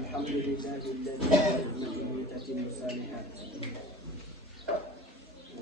الحمد لله الذي بنعمته تتم الصالحات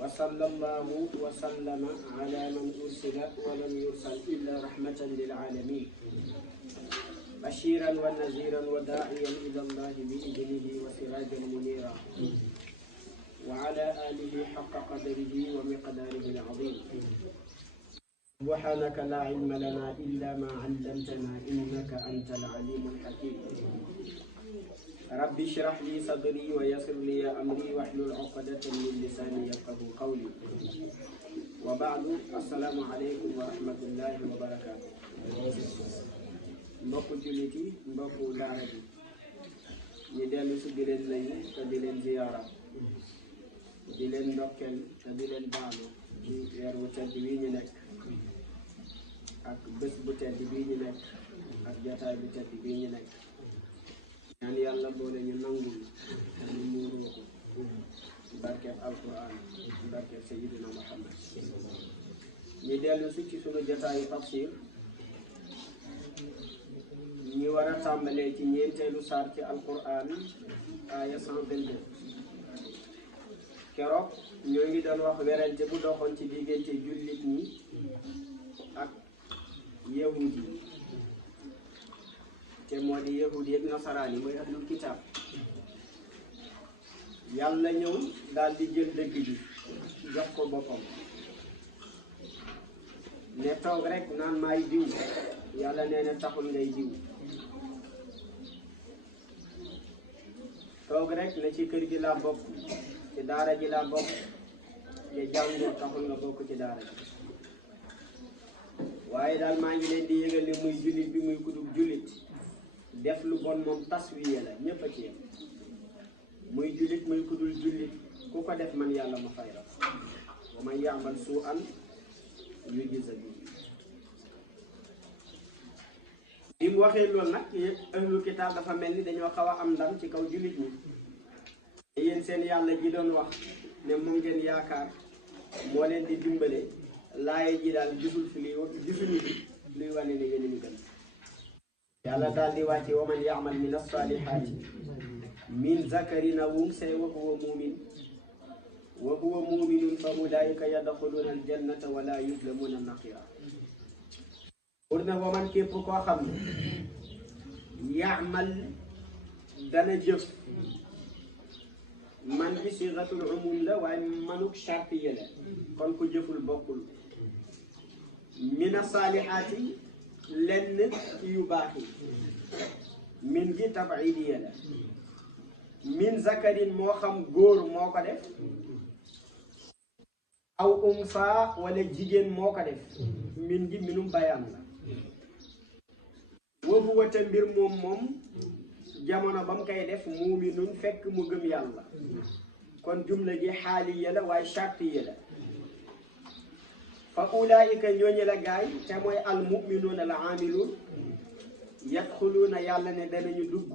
وصلى الله وسلم على من أرسل ولم يرسل إلا رحمة للعالمين بشيرا ونذيرا وداعيا إلى الله بإذنه وسراجا منيرا وعلى آله حق قدره ومقداره العظيم. سبحانك لا علم لنا إلا ما علمتنا إنك أنت العليم الحكيم. رب اشرح لي صدري ويسر لي أمري واحلل عقدة من لساني يفقهوا قولي. وبعد السلام عليكم ورحمة الله وبركاته. mbokku jullit yi mbokku daara ji ñu dellu si di leen nuyu te di leen ziyaara di leen ndokkeel te di leen baalu ci weer wu tedd bii ñu nekk ak bés bu tedd bii ñu nekk ak jataay bu tedd bii ñu nekk ñaan yàlla boole ñu nangul ñu muuroo ko barkeeb alquran barkeeb sayyidina Muhammad. ñu dellu si ci sunu jataayu tafsir ñi war a tàmbalee ci ñeenteelu saar ci alquran aya 122. keroog ñoo ngi doon wax werante bu doxoon ci diggante jullit ñi ak yahud yi te moo di yahud yi ak nasaraan yi mooy ahlul kitaab. yàlla ñëw daal di jël dëgg bi jox ko boppam ne toog rek naan maay diw yàlla nee na taxul ngay diw. toog rek ne ci kër gi laa bokk ci daara ji laa bokk te jàngoo taxul nga bokk ci daara ji. waaye daal maa ngi leen di yëgal ne muy jullit bi muy kudub jullit def lu bon moom taswiya la ñépp a ci yem. muy jullit muy kudul jullit ku ko def man yàlla ma fay la. wa man ya'mal su'an yujza bihi. bi mu waxee loolu nag ahlul kitaab dafa mel ni dañoo xaw a am ndam ci kaw jullit ñi. yéen seen yàlla ji doon wax ne moom ngeen yaakaar moo leen di dimbale laaye ji daal gisul fi gisuñu fi luy wane ne yéen a ñu gën. yàlla daal di wàcce wa man ya'mal min as-saalihaati min zakarin aw unsaa wa huwa mu'minun fa ulaa'ika yadxuluuna al-jannata wa laa yuzlamuuna naqiira. pour ne wa man képp koo xam ne ya'mal dana jëf man bi sigatul umum la waaye manuk shartiya la kon ku jëful bokkul. mina saalihaati lenn ci yu baax yi min gi tabiidiya la. min zakarin moo xam góor moo ko def aw unsa wala jigéen moo ko def min gi minum bayaan la. wa huwa te mbir moom jamono ba mu koy def muuminun fekk mu gëm yàlla kon jumla ji xaaliya la waaye shartiya la. fa ulaayika ñooñu la gaay te mooy al muminuuna al aamiluun yadxuluuna yàlla ne danañu dugg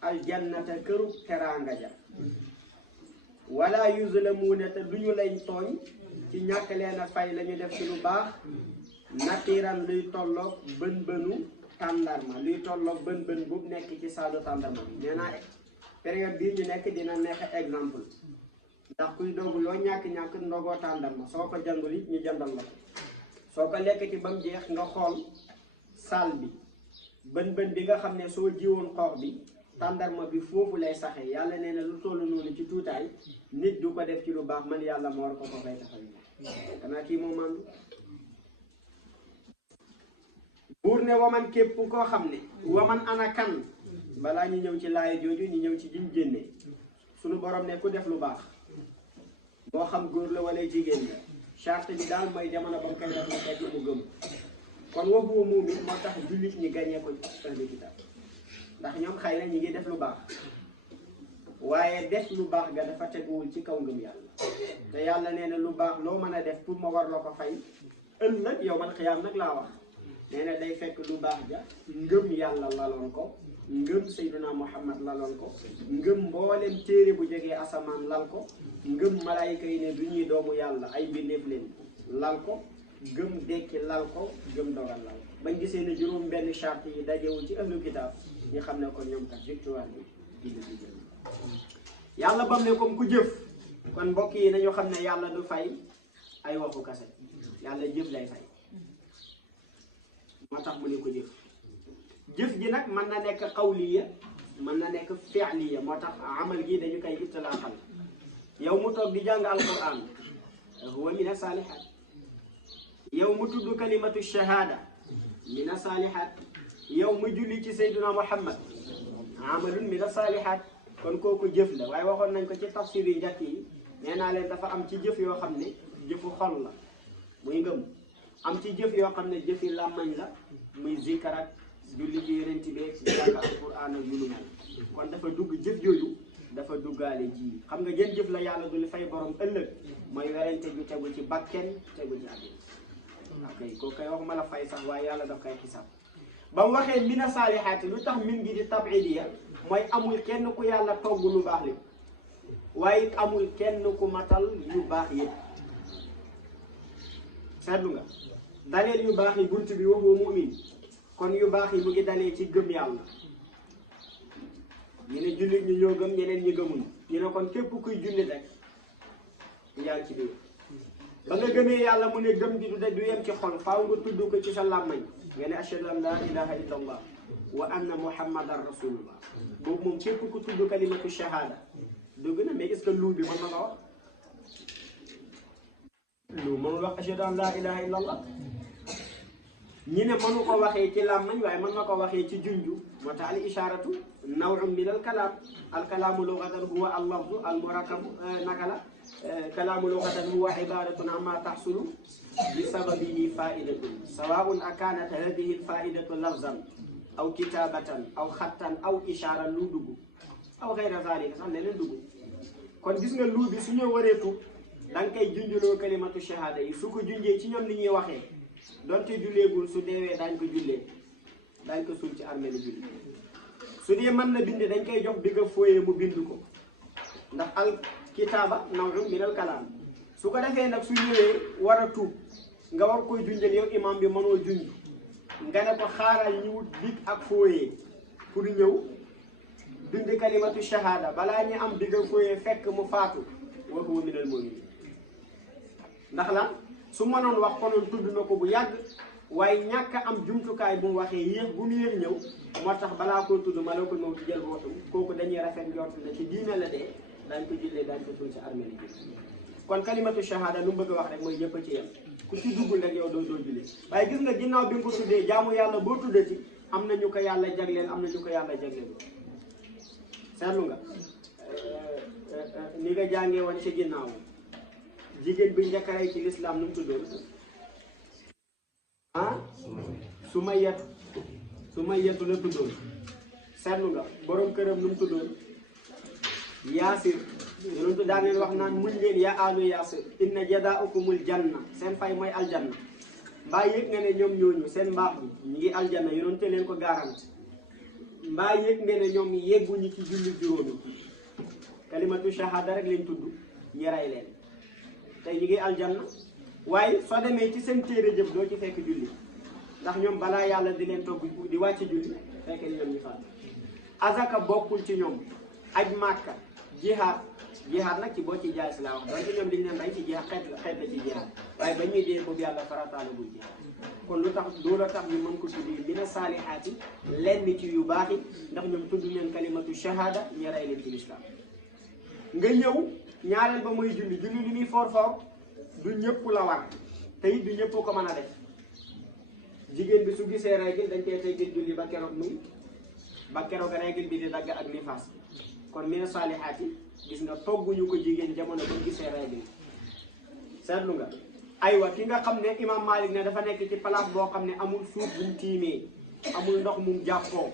aljannata këru teraanga ja wala yuzlamuuna te duñu lay tooñ ci ñàkk leen a fay la ñu def ci lu baax naqiiran luy tolloog bën-bënu tàndarma luy tolloog bën-bën bu nekk ci saadu tàndarma bi. nee naa période bii ñu nekk dina nekk exemple ndax kuy dogu loo ñàkk-ñàkk ndogoo tàndarma soo ko jëndul it ñu jëndal la ko. soo ko lekkati ba mu jeex nga xool saal bi bën-bën bi nga xam ne soo jiwoon xoox bi tàndarma bi foofu lay saxee. yàlla nee na lu tollu noonu ci tuutaay nit du ko def ci lu baax man yàlla moo war ko ko fay taxaw yi. xanaa kii moo mandu. buur ne waman képp koo xam ne waman ana kan balaa ñu ñëw ci laaya jooju ñu ñëw ci jim génnee sunu borom ne ku def lu baax moo xam góor la wala jigéen la charte bi daal mooy jamono ba mu koy def na fekk mu gëm. kon wa huwa muumin moo tax jullit ñi gañee ko ahlu kitaab ndax ñoom xëy na ñi ngi def lu baax waaye def lu baax ga dafa teguwul ci kaw ngëm yàlla. te yàlla nee na lu baax loo mën a def pour ma war la ko fay ëllëg yow man xiyaam nag laa wax. nee na day fekk lu baax ja ngëm yàlla laloon ko ngëm Seydina Muhammad laloon ko ngëm mboolem téere bu jógee asamaan lal ko ngëm malaayika yi ne du ñuy doomu yàlla ay mbindeef leen lal ko gëm dekki lal ko gëm dogal lal ko. bañ gisee ne juróom benn charte yi dajewul ci ahlu kitaab ñu xam ne kon ñoom kat victoire bi dina di jël yàlla bam ne comme ku jëf kon mbokk yi nañu xam ne yàlla du fay ay waxu kase yàlla jëf lay fay moo tax mu ne ko jëf jëf ji nag mën na nekk xawliya mën na nekk fi'liya moo tax amal gi dañu koy itlaaxal yow mu toog di jàng alquran huwa min asalihat yow mu tudd kalimatu shahada min asalihat yow mu julli ci sayduna muhammad amalun min asalihat kon kooku jëf la waaye waxoon nañ ko ci tafsir yi njëkk yi nee naa leen dafa am ci jëf yoo xam ne jëfu xol la muy ngëm am ci jëf yoo xam ne jëfi làmmañ la muy zikar ak julli ci yonent bi jàng alquran ak yu lu mel kon dafa dugg jëf jooju dafa duggaale ji xam nga jën jëf la yàlla du li fay borom ëllëg mooy werante ju tegu ci bakken tegu ci àddina ok kooku kay waxuma la fay sax waaye yàlla daf koy xisaab ba mu waxee mina saalihaati lu tax min gi di tabidiya mooy amul kenn ku yàlla togg lu baax li waaye amul kenn ku matal yu baax yëpp seetlu nga daleel yu baax yi bunt bi waxu mu'min kon yu baax yi mu ngi dalee ci gëm yàlla ñu ne jullit ñi ñoo gëm ñeneen ñi gëmuñ ñu ne kon képp kuy jullit rek yaa ngi ci biir ba nga gëmee yàlla mu ne gëm gi du yem ci xol faaw nga tudd ko ci sa làmmañ nga ne ashhadu an la ilaha illa allah wa anna muhammadan rasulullah boobu moom képp ku tudd kalimatu shahada dugg na mais est-ce que luu bi mën na ko wax luu mënul wax ashhadu an la ilaha illa allah ñi ne mënu ko waxee ci làmmañ waaye mën na ko waxee ci junju moo tax al isharatu naw'un min al kalaam al kalaamu lughatan huwa al lafzu al murakkabu naka la kalaamu lughatan huwa ibaratun amma tahsulu bi sababihi fa'idatun sawaa'un akanat hadhihi al fa'idatu lafzan aw kitabatan aw xattan aw ishara lu dugg aw ghayra zalika sax leneen dugg kon gis nga lu bi su ñu wareetu da nga koy junjuloo kalimatu shahada yi su ko junjee ci ñoom li ñuy waxee donte julleegul su deewee daañ ko jullee daañ ko suul ci armeelu julli su dee mën na bind dañ koy jox bi nga fooyee mu bind ko ndax al kitaaba naw'un min al kalaam su ko defee nag su ñëwee war a tuub nga war koy junjal yow imam bi mënoo junj nga ne ko xaaral ñu wut big ak fooyee pour ñëw bind kalimatu shahada balaa ñu am bi nga fooyee fekk mu faatu wa huwa min al mu'minin ndax lan su mënoon wax konoon tudd na ko bu yàgg waaye ñàkk am jumtukaay bu mu waxee yéex bu mu yéex ñëw moo tax balaa koo tudd malakul mawt jël bootum kooku dañuy rafet njort na ci diine la dee daañ ko jullee daañ ko tudd ci armée li kon kalimatu shahada lu mu bëgg a wax rek mooy ñëpp a ci yem ku ci duggul rek yow doo jullee waaye gis nga ginnaaw bi nga ko tuddee jaamu yàlla boo tuddati am na ñu ko yàlla jagleel am na ñu ko yàlla jagleel seetlu nga ni nga jàngee woon ci ginnaaw jigéen bi njëkk a rey ci lislaam nu mu tuddoon ah Sumayyatu la tuddoon seetlu nga borom këram nu mu tuddoon Yaasir yonentu daan leen wax naan muñ leen yaa aalu Yaasir inna jazaakumul janna seen fay mooy aljanna mbaa yëg nga ne ñoom ñooñu seen mbaax bi ñu ngi aljanna yonentu leen ko garanti mbaa yëg nga ne ñoom yegguñu ci julli juróomi kalimatu shahada rek lañ tudd ñi rey leen tey ñu ngi aljanna waaye soo demee ci seen téere jëf doo ci fekk julli ndax ñoom balaa yàlla di leen togg di wàcc julli fekk ñoom ñu faat azaka bokkul ci ñoom aj màkka jihaad nag ci boo ci jaay si laa wax doonte ñoom dañ leen rey ci jihaad xeet la ci jihaad waaye ba ñuy dee boobu yàlla farataala bul jihaad kon lu tax loola tax ñu mën ko tuddee dina saalihaati lenn ci yu baax yi ndax ñoom tudd neen kalimatu shahada ñu rey leen ci lislaam nga ñëw ñaareel ba mooy julli li muy foor du ñëpp la war te it du ñëpp ko mën a def jigéen bi su gisee règle dañ koy teggil julli ba keroog règle bi di dagg ak nifaas kon mina saalihaat yi gis nga togguñu ko jigéen jamono ba gisee règle seetlu nga aywa ki nga xam ne imam Malik ne dafa nekk ci place boo xam ne amul suuf bu mu tiimee amul ndox mu jàppoo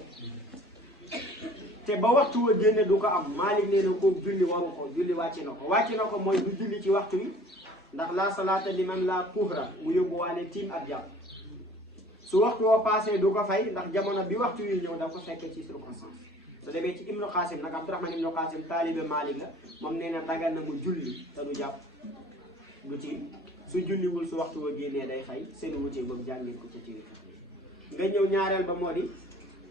te ba waxtu wa génne du ko am Malik nee na kooku julli waru ko julli wàcc na ko mooy du julli ci waxtu wi ndax la salaata liman la kuhra mu yóbbuwaale tiim ak jàpp su waxtu woo passé du ko fay ndax jamono bi waxtu wi ñëw da ko fekkee ci circonstance su demee ci Ibnu Qasim nag Abdurahman Ibnu Qasim taalibe Malik la moom nee na dagal na mu julli te du jàpp du ci su julliwul su waxtu wa génnee day fay seen wutee boobu jàngeen ko ca ci nga ñëw ñaareel ba moo di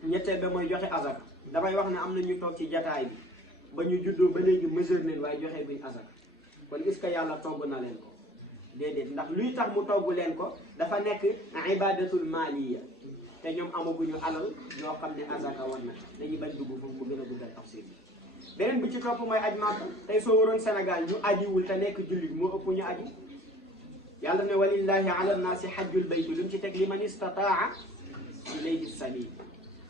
ñetteel ba mooy joxe azaka. damay wax ne am na ñu toog ci jataay bi ba ñu juddoo ba léegi mesure leen waaye joxe buñ azaka kon est-ce que yàlla togg na leen ko déedéet ndax luy tax mu togg leen ko dafa nekk ibadatul maliya te ñoom amaguñu alal ñoo xam ne azaka war na dañuy bañ dugg foofu mu gën a guddal tafsir bi. beneen bi ci topp mooy aj Makka tey soo waroon Sénégal ñu ajiwul te nekk jullit moo ëpp ñu aji yàlla ne walillahi ala nnaasi hajjul bayti lu mu ci teg liman istataa ilayhi sabil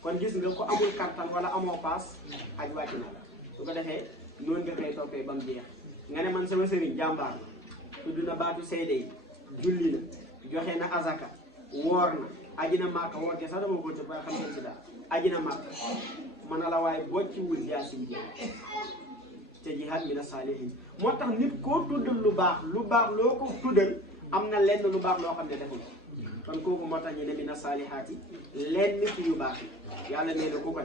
kon gis nga ko amul kartan wala amoo paas aj wàcc na la su ko defee noonu nga koy toppee ba mu jeex nga ne man sama sëriñ jàmbaar la tudd na baatu seede yi julli na joxe na azaka woor na aji na Makka woor ke sax dama ko tëb waaye xam ngeen si daal aji na Makka mën na la waaye bocciwul yaasin jihaad te jihaad mina saalihin moo tax nit koo tuddal lu baax loo ko tuddal am na lenn lu baax loo xam ne deful kon kooku moo tax ñu ne mina saalihaati lenn ci yu baax yi yàlla nee na ku ko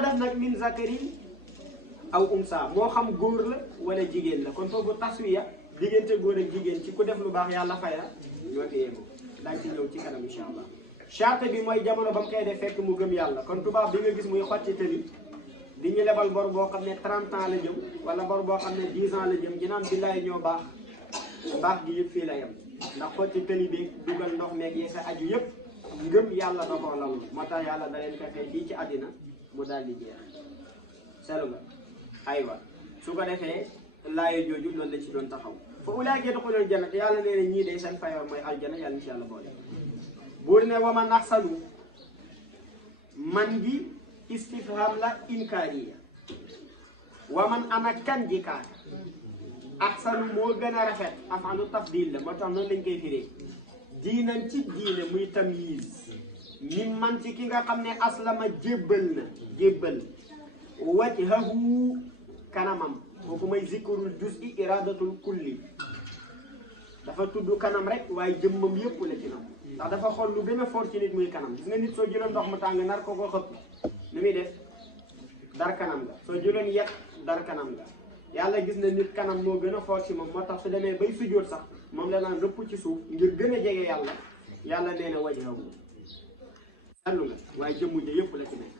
def nag min zakari aw unsa moo xam góor la wala jigéen la kon foofu taswiya diggante góor ak jigéen ci ku def lu baax yàlla fay la ñoo fi yéego daañ ci ñëw ci kanam incha allah charte bi mooy jamono ba mu koy def fekk mu gëm yàlla kon tubaab bi nga gis muy xotti tëli di ñu lebal bor boo xam ne 30 ans la jëm wala bor boo xam ne 10 ans la jëm ñu naan billaay ñoo baax mbaax gi yëpp fii la yem ndax xotti tëli bi dugal ndox meeg yee sa aju yëpp ngëm yàlla da koo lawul moo tax yàlla da leen ko fay fii ci àddina mu daal di jeex seetlu nga aywa su ko defee laayo jooju loolu la ci doon taxaw fa ulaa'ika yadxuluuna jannata yàlla nee na ñii day seen fayoor mooy aljana yàlla insha allah boole buur ne wa man ahsanu man gi istifham la inkaariya wa man ana kan ji kaaka ahsanu moo gën a rafet afalu tafdil la moo tax noonu lañ koy firee diinan ci diine muy tamyiz min man ci ki nga xam ne aslama jébbal wajhahu kanamam kooku may zikrul juz'i iradatul kulli dafa tudd kanam rek waaye jëmmam yépp la ci nam ndax dafa xool lu gën a fort ci nit muy kanam gis nga nit soo jëloon ndox mu tàng nar ko xëpp ni muy def dar kanam nga soo jëloon yet dar kanam nga yàlla gis na nit kanam moo gën a fort ci moom moo tax su demee bay sujjóot sax moom la naan rëpp ci suuf ngir gën a jege yàlla nee na wajhahu sallu nga waaye jëmmu ja yépp la ci nekk